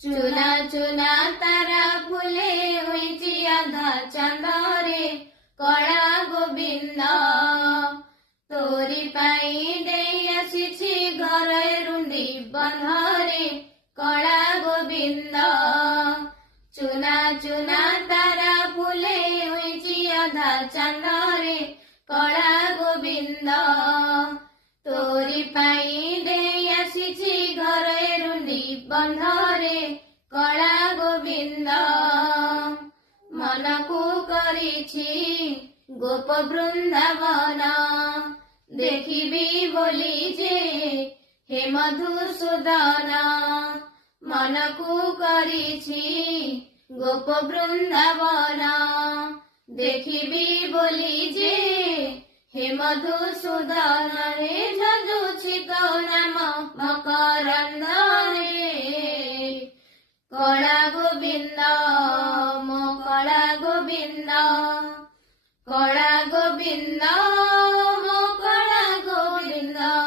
चुना चुना तारा फुले होइछि आधा चांदरे कला गोविंद तोरी पाई देई आसिछि घरे रुंडी बंधरे कला गोविंद चुना चुना तारा फुले होइछि आधा चांदरे कला गोविंद तोरी पाई देई आसिछि घरे रुंडी बंधरे कला गोविंद मनकु करिछि गोप वृंदावन देखिबी बोली जे हे मधुसूदन मनकु करिछि गोप वृंदावन देखिबी बोली जे हे मधुसूदन रे झजुछि तो नाम मकरंद रे कला गोविंद मो कला गोविंद कला